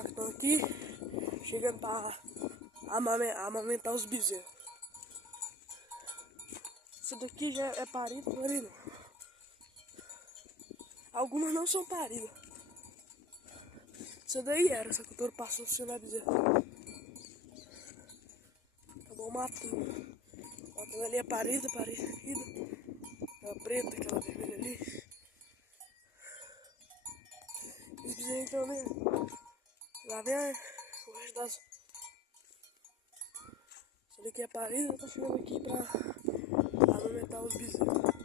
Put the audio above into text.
lá que estão aqui, chegando para amamentar os bezerros. Esse daqui já é parido, porém não. Algumas não são paridas. Essa daí era, só que o touro passou por cima da bezerra. Acabou matando. Aquela ali é parida. Aquela preta, aquela vermelha ali. Os bezerros estão vendo. Lá vem o resto das. Essa daqui é parida, tá chegando aqui pra amamentar os bezerros.